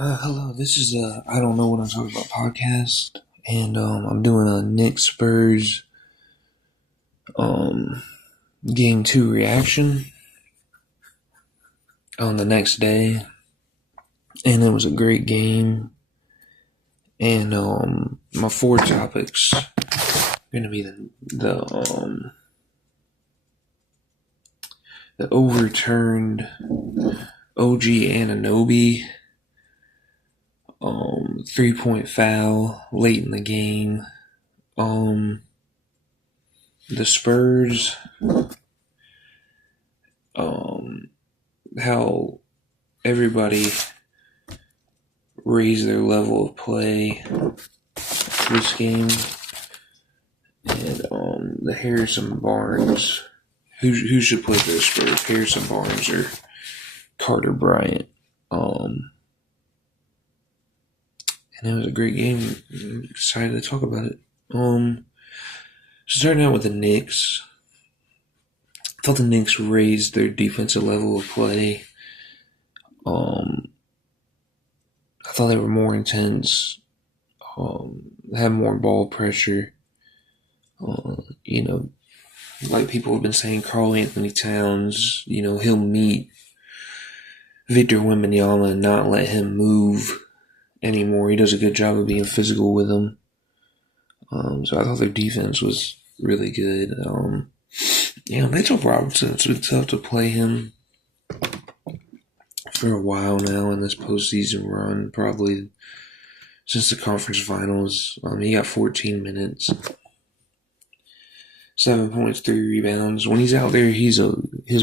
Hello, this is I don't know what I'm talking about podcast, and I'm doing a Knicks Spurs um game two reaction on the next day, and it was a great game. And my four topics are gonna be the overturned OG Anunoby 3-point foul late in the game, the Spurs, how everybody raised their level of play this game, and the Harrison Barnes. Who should play for the Spurs? Harrison Barnes or Carter Bryant? And it was a great game. I'm excited to talk about it. Starting out with the Knicks, I thought the Knicks raised their defensive level of play. I thought they were more intense. Had more ball pressure. Like people have been saying, Karl Anthony Towns, he'll meet Victor Wembanyama and not let him move anymore. He does a good job of being physical with him. So I thought their defense was really good. Mitchell Robinson, it's been tough to play him for a while now in this postseason run, probably since the conference finals. He got 14 minutes. 7 points, 3 rebounds. When he's out there, his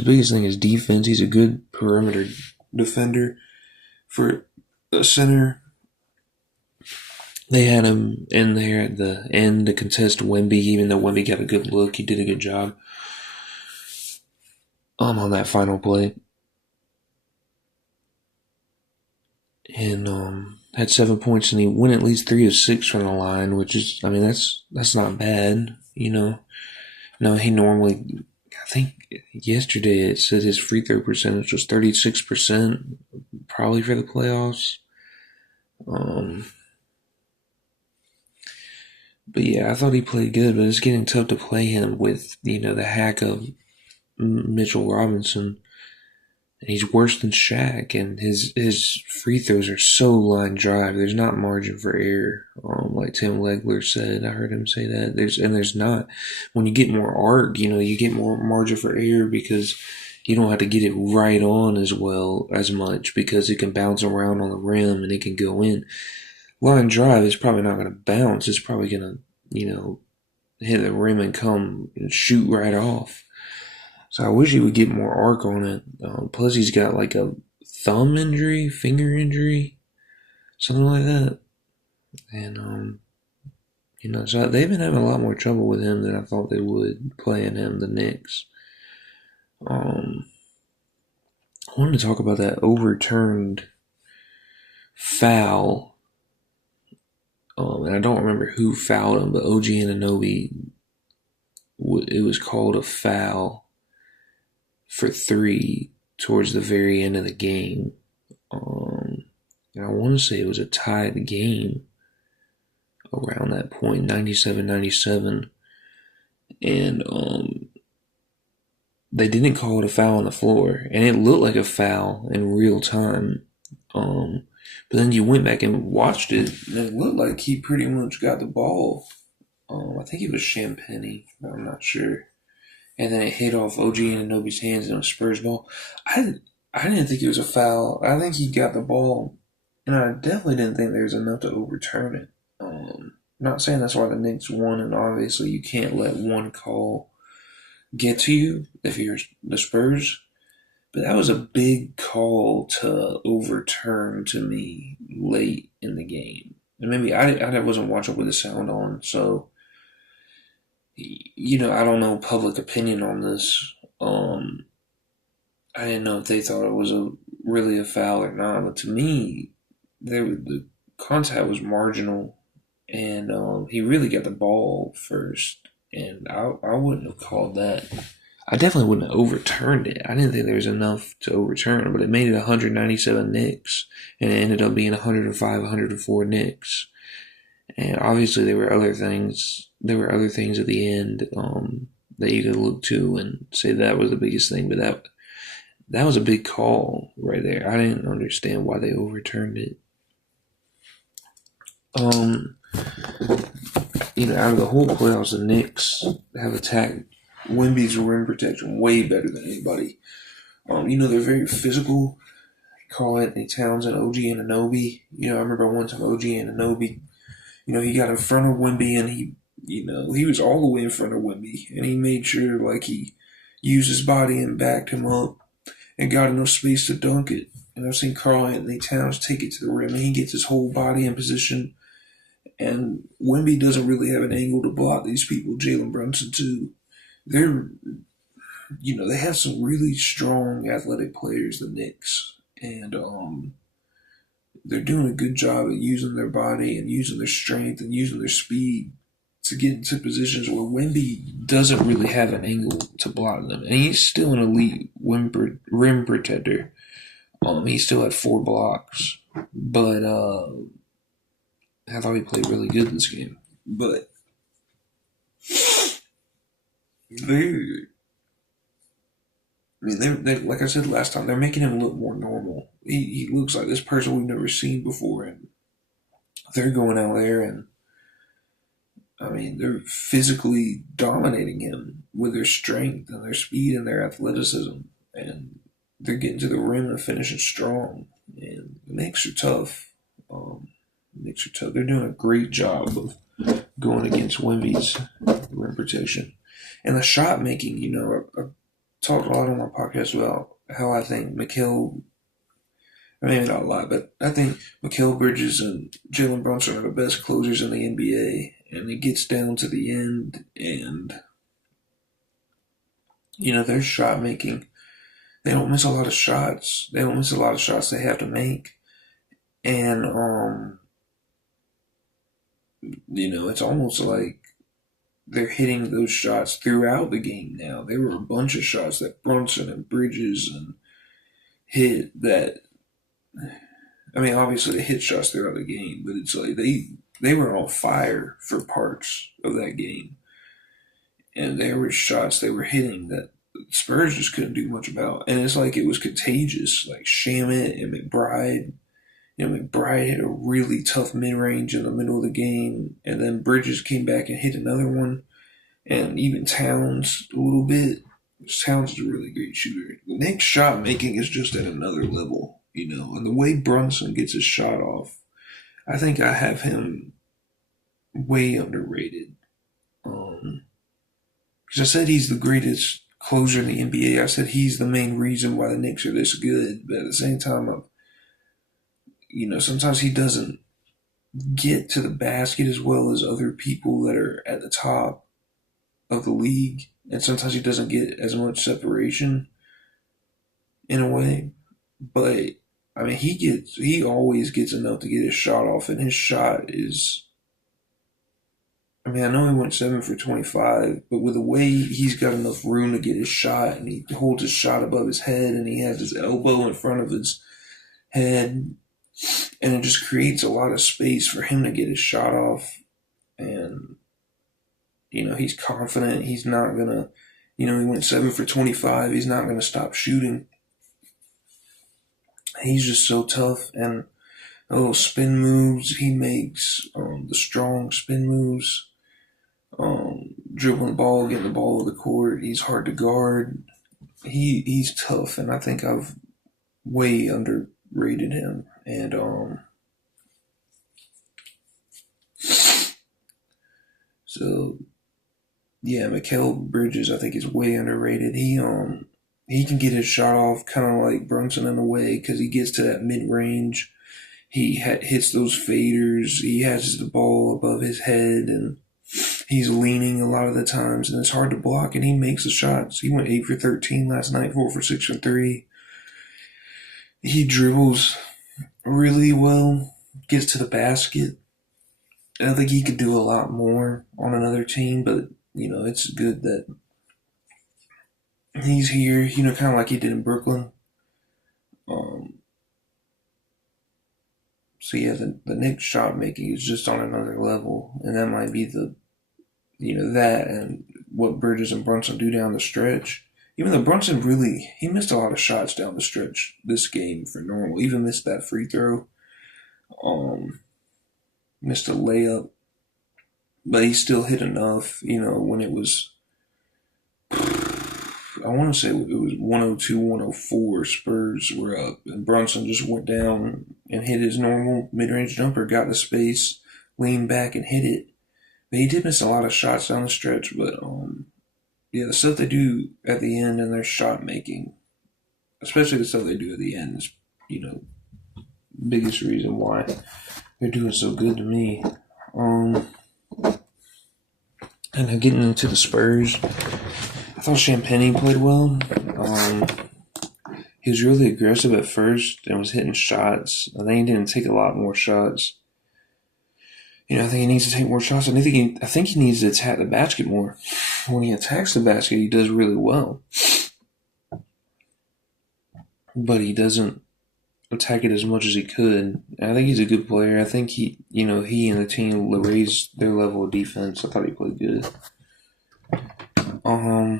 biggest thing is defense. He's a good perimeter defender for a center. They had him in there at the end to contest Wemby, even though Wemby got a good look. He did a good job on that final play. And had 7 points, and he went at least 3 of 6 from the line, which is, that's not bad, No, he normally, I think yesterday it said his free throw percentage was 36%, probably for the playoffs. But yeah, I thought he played good, but it's getting tough to play him with, the hack of Mitchell Robinson. And he's worse than Shaq, and his free throws are so line drive. There's not margin for error, like Tim Legler said. I heard him say that. There's not. When you get more arc, you get more margin for error because you don't have to get it right on as much because it can bounce around on the rim and it can go in. Line drive is probably not going to bounce. It's probably going to, hit the rim and come and shoot right off. So I wish he would get more arc on it. Plus, he's got like a thumb injury, finger injury, something like that. And, so they've been having a lot more trouble with him than I thought they would playing him, the Knicks. I wanted to talk about that overturned foul. And I don't remember who fouled him, but OG Anunoby, it was called a foul for 3 towards the very end of the game. And I want to say it was a tied game around that point, 97-97. And they didn't call it a foul on the floor, and it looked like a foul in real time. But then you went back and watched it, and it looked like he pretty much got the ball. I think it was Champagny, but I'm not sure. And then it hit off OG Anunoby's hands and a Spurs ball. I didn't think it was a foul. I think he got the ball, and I definitely didn't think there was enough to overturn it. Not saying that's why the Knicks won, and obviously you can't let one call get to you if you're the Spurs. But that was a big call to overturn to me late in the game. And maybe I wasn't watching with the sound on, so I don't know public opinion on this. I didn't know if they thought it was really a foul or not, but to me, the contact was marginal, and he really got the ball first, and I wouldn't have called that. I definitely wouldn't have overturned it. I didn't think there was enough to overturn, but it made it 197 Knicks, and it ended up being 105, 104 Knicks. And obviously, there were other things. There were other things at the end that you could look to and say that was the biggest thing. But that was a big call right there. I didn't understand why they overturned it. Um, out of the whole playoffs, the Knicks have attacked Wemby's rim protection way better than anybody. They're very physical. Carl Anthony Towns and OG Anunoby. I remember one time OG Anunoby, he got in front of Wemby and he was all the way in front of Wemby and he made sure like he used his body and backed him up and got enough space to dunk it. And I've seen Carl Anthony Towns take it to the rim and he gets his whole body in position. And Wemby doesn't really have an angle to block these people. Jalen Brunson too. They have some really strong athletic players, the Knicks, and they're doing a good job at using their body and using their strength and using their speed to get into positions where Wemby doesn't really have an angle to block them. And he's still an elite rim protector. He still had 4 blocks, but I thought he played really good this game. But they're like I said last time, they're making him look more normal. He looks like this person we've never seen before, and they're going out there and they're physically dominating him with their strength and their speed and their athleticism, and they're getting to the rim and finishing strong. And the Knicks are tough. They're doing a great job of going against Wemby's rim protection and the shot making. I talked a lot on my podcast about how I think maybe not a lot, but I think Mikal Bridges and Jalen Brunson are the best closers in the NBA. And it gets down to the end, and their shot making. They don't miss a lot of shots. They don't miss a lot of shots they have to make, and it's almost like they're hitting those shots throughout the game now. There were a bunch of shots that Brunson and Bridges and hit that. Obviously they hit shots throughout the game, but it's like they were on fire for parts of that game. And there were shots they were hitting that Spurs just couldn't do much about. And it's like it was contagious. Like Shamet and McBride. McBride hit a really tough mid-range in the middle of the game. And then Bridges came back and hit another one. And even Towns a little bit. Towns is a really great shooter. The Knicks shot making is just at another level, And the way Brunson gets his shot off, I think I have him way underrated. Because I said he's the greatest closer in the NBA. I said he's the main reason why the Knicks are this good. But at the same time, sometimes he doesn't get to the basket as well as other people that are at the top of the league. And sometimes he doesn't get as much separation in a way. But he always gets enough to get his shot off, and his shot is. I know he went 7 for 25, but with the way he's got enough room to get his shot, and he holds his shot above his head, and he has his elbow in front of his head, and it just creates a lot of space for him to get his shot off. And he's confident. He's not gonna. He went 7 for 25. He's not gonna stop shooting. He's just so tough, and the little spin moves he makes, the strong spin moves, dribbling the ball, getting the ball over the court. He's hard to guard. He's tough, and I think I've way underrated him. And so yeah, Mikal Bridges I think is way underrated. He can get his shot off kind of like Brunson in a way because he gets to that mid-range. He hits those faders. He has the ball above his head, and he's leaning a lot of the times, and it's hard to block, and he makes the shots. He went 8 for 13 last night, 4 for 6 from 3. He dribbles really well, gets to the basket. I think he could do a lot more on another team, but, it's good that He's here, kind of like he did in Brooklyn. Um, so yeah, the Knicks shot making is just on another level, and that might be that and what Bridges and Brunson do down the stretch. Even though Brunson he missed a lot of shots down the stretch this game for normal. Even missed that free throw. Missed a layup, but he still hit enough. When it was, I want to say it was 102, 104. Spurs were up, and Brunson just went down and hit his normal mid-range jumper, got the space, leaned back and hit it. But he did miss a lot of shots down the stretch. But yeah, the stuff they do at the end and their shot making, especially the stuff they do at the end, is biggest reason why they're doing so good to me. And then getting into the Spurs, I thought Champagne played well. He was really aggressive at first and was hitting shots. I think he didn't take a lot more shots. I think he needs to take more shots. I think he needs to attack the basket more. When he attacks the basket, he does really well. But he doesn't attack it as much as he could. I think he's a good player. I think he and the team raised their level of defense. I thought he played good. I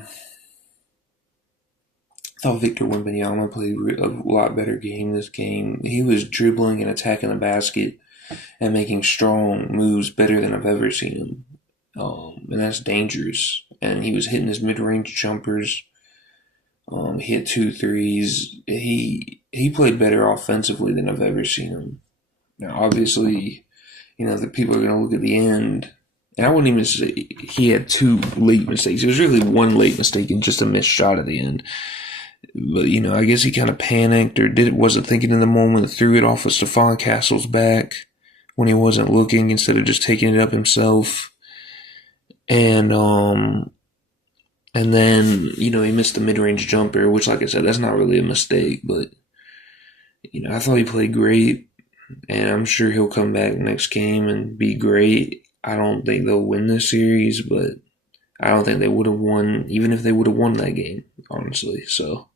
thought Victor Wembanyama played a lot better game this game. He was dribbling and attacking the basket and making strong moves better than I've ever seen him. And that's dangerous. And he was hitting his mid-range jumpers. He hit 2 threes. He played better offensively than I've ever seen him. Now, obviously, the people are going to look at the end. And I wouldn't even say he had 2 late mistakes. It was really 1 late mistake and just a missed shot at the end. But, I guess he kind of panicked or wasn't thinking in the moment, threw it off of Stephon Castle's back when he wasn't looking instead of just taking it up himself. And then, he missed the mid-range jumper, which, like I said, that's not really a mistake. But, I thought he played great, and I'm sure he'll come back next game and be great. I don't think they'll win this series, but I don't think they would have won, even if they would have won that game, honestly. So,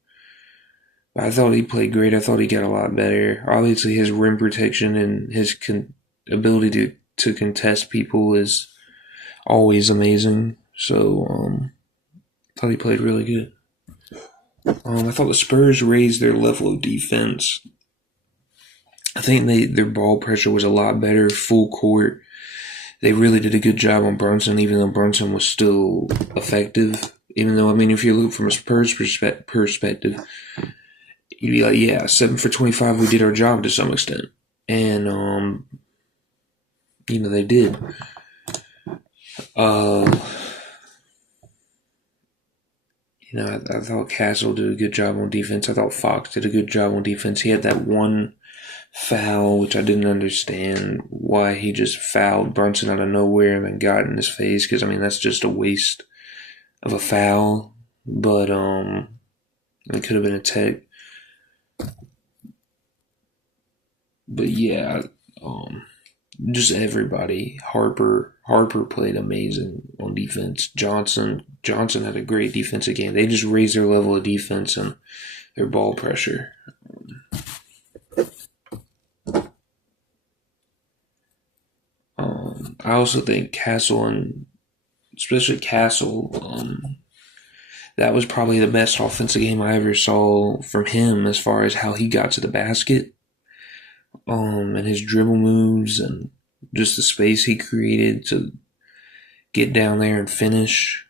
I thought he played great. I thought he got a lot better. Obviously, his rim protection and his ability to contest people is always amazing. So, I thought he played really good. I thought the Spurs raised their level of defense. I think their ball pressure was a lot better, full court. They really did a good job on Brunson, even though Brunson was still effective. Even though, if you look from a Spurs perspective, you'd be like, yeah, 7 for 25, we did our job to some extent. And, they did. I thought Castle did a good job on defense. I thought Fox did a good job on defense. He had that one foul, which I didn't understand why he just fouled Brunson out of nowhere and then got in his face, because, that's just a waste of a foul. But, it could have been a tech. But, yeah, just everybody. Harper played amazing on defense. Johnson had a great defensive game. They just raised their level of defense and their ball pressure. I also think Castle, and especially Castle, that was probably the best offensive game I ever saw from him as far as how he got to the basket, and his dribble moves and just the space he created to get down there and finish.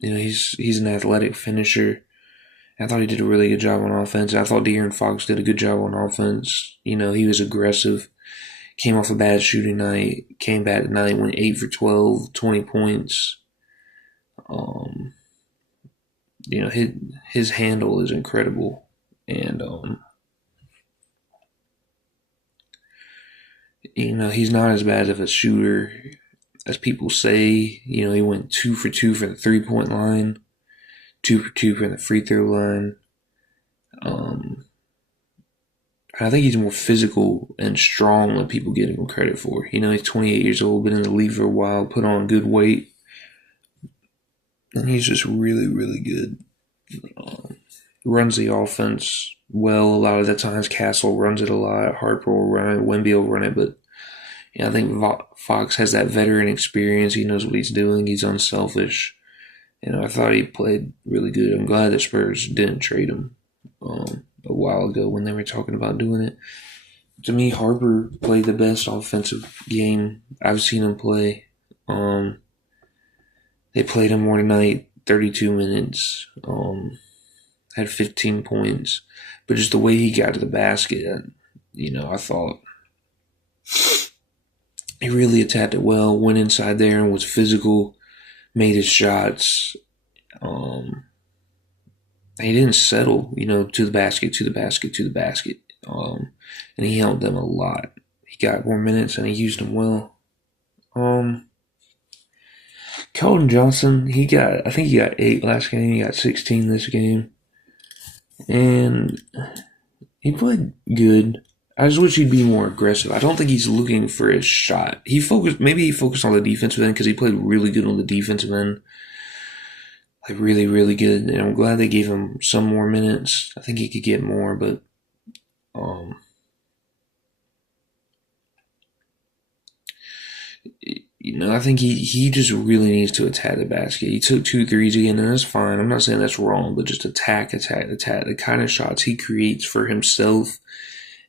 He's an athletic finisher. I thought he did a really good job on offense. I thought De'Aaron Fox did a good job on offense. He was aggressive. Came off a bad shooting night. Came back tonight, went 8 for 12, 20 points. His handle is incredible. And, he's not as bad of a shooter as people say. He went 2 for 2 for the 3-point line, 2 for 2 for the free throw line. I think he's more physical and strong than people give him credit for. He's 28 years old, been in the league for a while, put on good weight. and he's just really, really good. Runs the offense well a lot of the times. Castle runs it a lot. Harper will run it. Wemby will run it. But yeah, I think Fox has that veteran experience. He knows what he's doing. He's unselfish. I thought he played really good. I'm glad the Spurs didn't trade him a while ago when they were talking about doing it. To me, Harper played the best offensive game I've seen him play. They played him more tonight, 32 minutes. Had 15 points. But just the way he got to the basket, I thought he really attacked it well, went inside there and was physical, made his shots. He didn't settle, to the basket, to the basket, to the basket. And he helped them a lot. He got more minutes and he used them well. Keldon Johnson, I think he got 8 last game. He got 16 this game. And he played good. I just wish he'd be more aggressive. I don't think he's looking for his shot. Maybe he focused on the defensive end because he played really good on the defensive end. Like really, really good. And I'm glad they gave him some more minutes. I think he could get more, but I think he just really needs to attack the basket. He took 2 threes again, and that's fine. I'm not saying that's wrong, but just attack. The kind of shots he creates for himself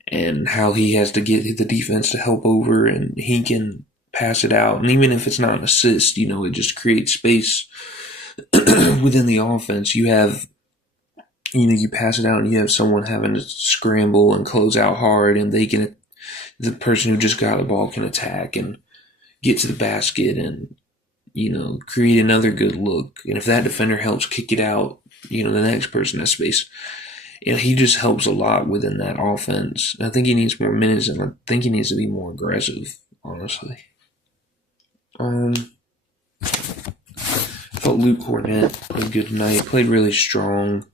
and how he has to get the defense to help over, and he can pass it out. And even if it's not an assist, it just creates space within the offense. You have, you pass it out and you have someone having to scramble and close out hard, and the person who just got the ball can attack and get to the basket and, create another good look. And if that defender helps kick it out, the next person has space. He just helps a lot within that offense. I think he needs more minutes, and I think he needs to be more aggressive, honestly. I thought Luke Cornett played good tonight. Played really strong.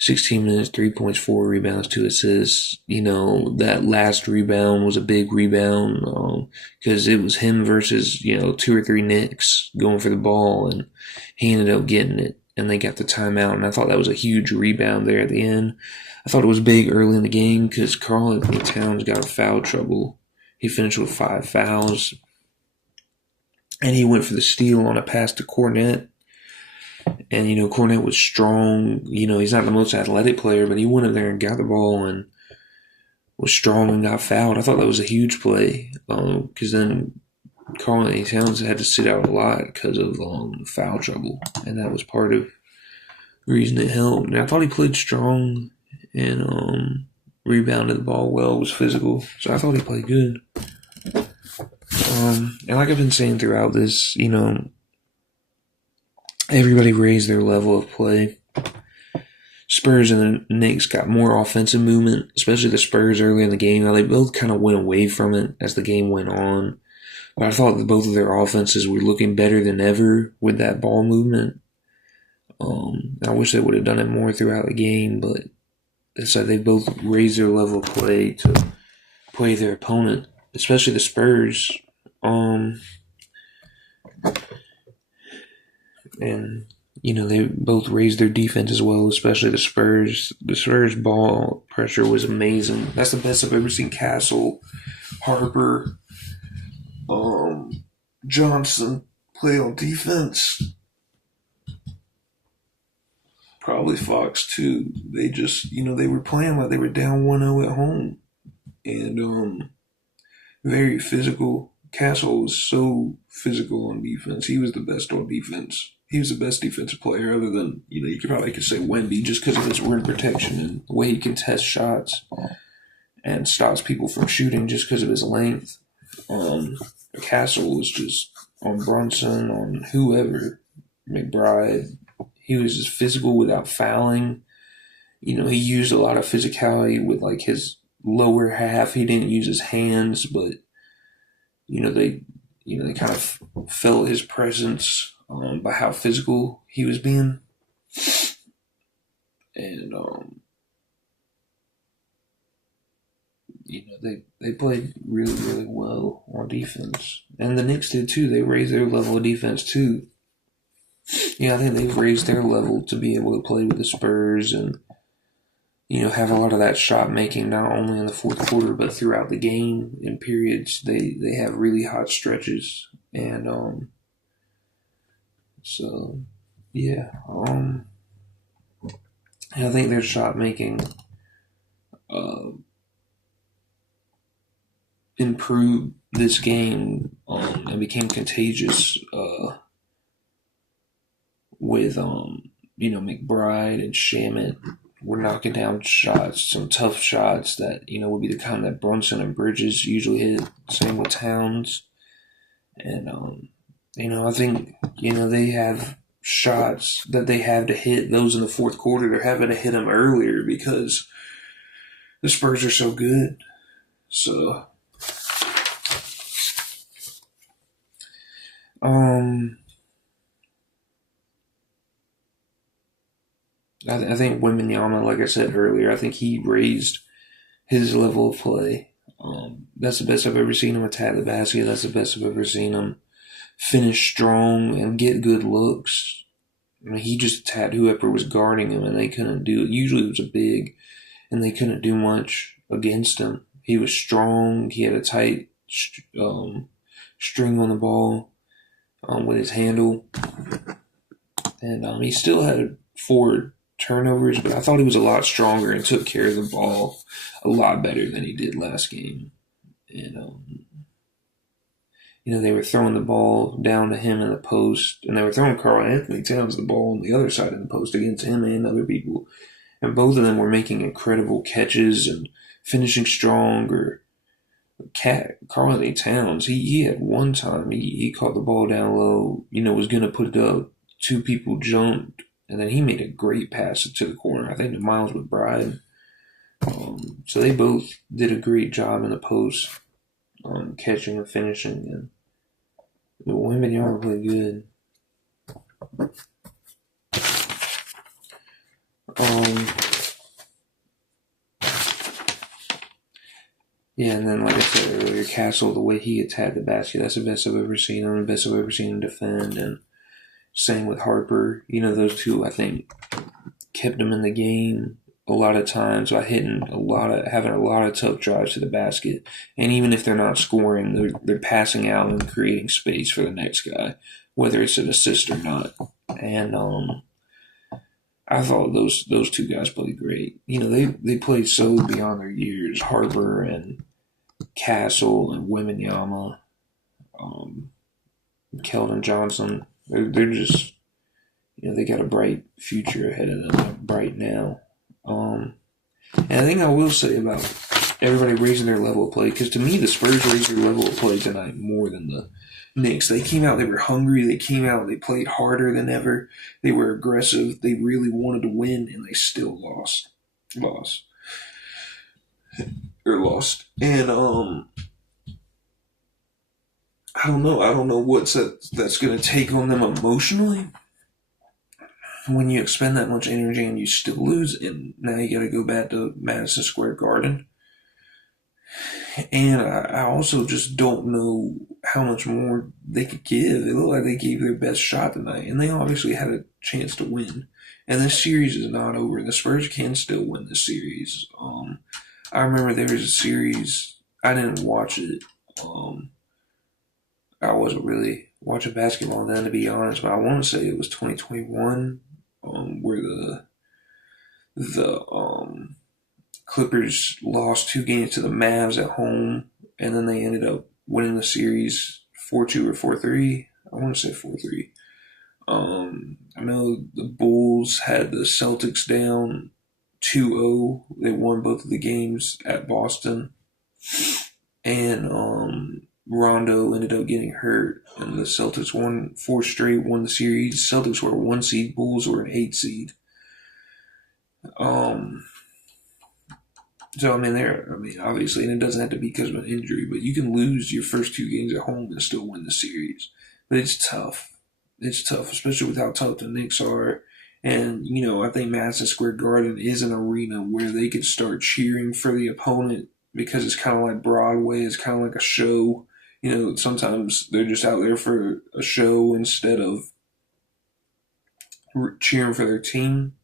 16 minutes, 3 points, 4 rebounds, 2 assists. That last rebound was a big rebound because it was him versus, 2 or 3 Knicks going for the ball, and he ended up getting it, and they got the timeout, and I thought that was a huge rebound there at the end. I thought it was big early in the game because Karl-Anthony Towns got in foul trouble. He finished with 5 fouls, and he went for the steal on a pass to Cornett. And, Cornett was strong. He's not the most athletic player, but he went in there and got the ball and was strong and got fouled. I thought that was a huge play because then Karl-Anthony Towns had to sit out a lot because of foul trouble. And that was part of the reason it helped. And I thought he played strong and rebounded the ball well, was physical. So I thought he played good. And like I've been saying throughout this, everybody raised their level of play. Spurs and the Knicks got more offensive movement, especially the Spurs early in the game. Now, they both kind of went away from it as the game went on. But I thought that both of their offenses were looking better than ever with that ball movement. I wish they would have done it more throughout the game, but it's like they both raised their level of play to play their opponent, especially the Spurs. And, they both raised their defense as well, especially the Spurs. The Spurs ball pressure was amazing. That's the best I've ever seen Castle, Harper, Johnson play on defense. Probably Fox, too. They just, they were playing like they were down 1-0 at home. And, very physical. Castle was so physical on defense. He was the best on defense. He was the best defensive player other than, you could say Wemby just because of his rim protection and the way he contests shots and stops people from shooting just because of his length. Castle was just on Brunson, on whoever, McBride. He was just physical without fouling. He used a lot of physicality with like his lower half. He didn't use his hands, but they kind of felt his presence by how physical he was being. And, they played really, really well on defense. And the Knicks did too. They raised their level of defense too. Yeah, I think they've raised their level to be able to play with the Spurs and have a lot of that shot making not only in the fourth quarter but throughout the game in periods. They have really hot stretches, and so yeah, and I think their shot making uh, improved this game and became contagious with McBride and Shamit were knocking down shots, some tough shots that would be the kind that Brunson and Bridges usually hit. Same with Towns, and I think they have shots that they have to hit. Those in the fourth quarter, they're having to hit them earlier because the Spurs are so good. So, I think Wembanyama, like I said earlier, I think he raised his level of play. That's the best I've ever seen him attack the basket. That's the best I've ever seen him finish strong and get good looks. I mean, he just attacked whoever was guarding him, and they couldn't do it. Usually it was a big, and they couldn't do much against him. He was strong. He had a tight string on the ball with his handle, and he still had 4 turnovers, but I thought he was a lot stronger and took care of the ball a lot better than he did last game. And they were throwing the ball down to him in the post, and they were throwing Karl Anthony Towns the ball on the other side of the post against him and other people. And both of them were making incredible catches and finishing strong. Or Karl Anthony Towns, he had one time he caught the ball down low, was going to put it up. 2 people jumped, and then he made a great pass to the corner. I think to Miles McBride. So they both did a great job in the post, catching and finishing. And Wembanyama played good. Yeah, and then like I said earlier, Castle, the way he attacked the basket, that's the best I've ever seen him, the best I've ever seen him defend. And same with Harper. Those two I think kept him in the game a lot of times by having a lot of tough drives to the basket. And even if they're not scoring, they're passing out and creating space for the next guy, whether it's an assist or not. And I thought those 2 guys played great. They played so beyond their years. Harper and Castle and Wembanyama, Keldon Johnson. They're just they got a bright future ahead of them right now. And I think I will say about everybody raising their level of play, because to me the Spurs raised their level of play tonight more than the Knicks. They came out, they were hungry, they came out, they played harder than ever, they were aggressive, they really wanted to win, and they still lost. And I don't know what's that's going to take on them emotionally when you expend that much energy and you still lose, and now you got to go back to Madison Square Garden. And I also just don't know how much more they could give. It looked like they gave their best shot tonight, and they obviously had a chance to win. And this series is not over. The Spurs can still win this series. I remember there was a series, I didn't watch it. I wasn't really watching basketball then, to be honest, but I want to say it was 2021, where the Clippers lost 2 games to the Mavs at home, and then they ended up winning the series 4-2 or 4-3. I want to say 4-3. I know the Bulls had the Celtics down 2-0. They won both of the games at Boston, and Rondo ended up getting hurt, and the Celtics won 4 straight, won the series. Celtics were a 1 seed, Bulls were an 8 seed. So obviously, and it doesn't have to be because of an injury, but you can lose your first 2 games at home and still win the series. But it's tough. It's tough, especially with how tough the Knicks are. And, I think Madison Square Garden is an arena where they can start cheering for the opponent, because it's kind of like Broadway. It's kind of like a show. Sometimes they're just out there for a show instead of cheering for their team.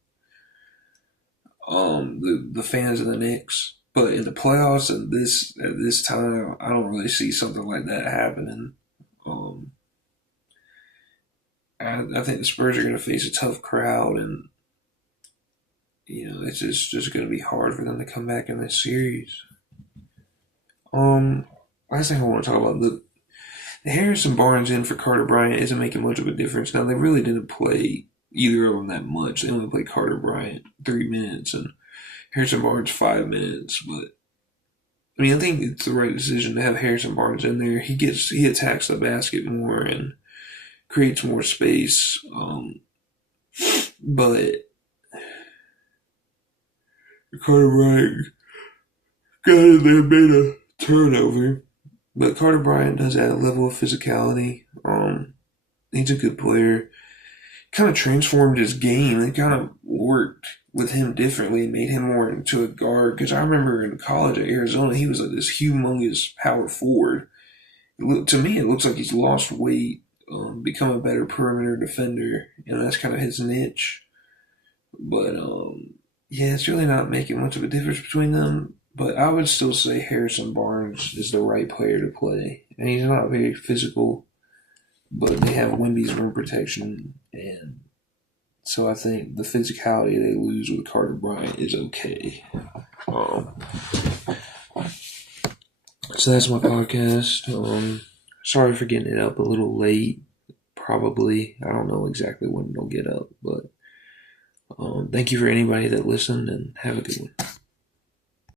The fans of the Knicks, but in the playoffs at this time, I don't really see something like that happening. Um, I think the Spurs are going to face a tough crowd, and it's just going to be hard for them to come back in this series. Last thing I want to talk about the Harrison Barnes in for Carter Bryant isn't making much of a difference. Now they really didn't play either of them that much. They only played Carter Bryant 3 minutes and Harrison Barnes 5 minutes. But I mean, I think it's the right decision to have Harrison Barnes in there. He attacks the basket more and creates more space. But Carter Bryant got in there and made a turnover. But Carter Bryant does add a level of physicality. He's a good player. Kind of transformed his game. It kind of worked with him differently, made him more into a guard. Because I remember in college at Arizona, he was like this humongous power forward. To me, it looks like he's lost weight, become a better perimeter defender. That's kind of his niche. But yeah, it's really not making much of a difference between them. But I would still say Harrison Barnes is the right player to play. And he's not very physical, but they have Wemby's rim protection. And so I think the physicality they lose with Carter Bryant is okay. So that's my podcast. Sorry for getting it up a little late. Probably. I don't know exactly when it'll get up. But thank you for anybody that listened, and have a good one.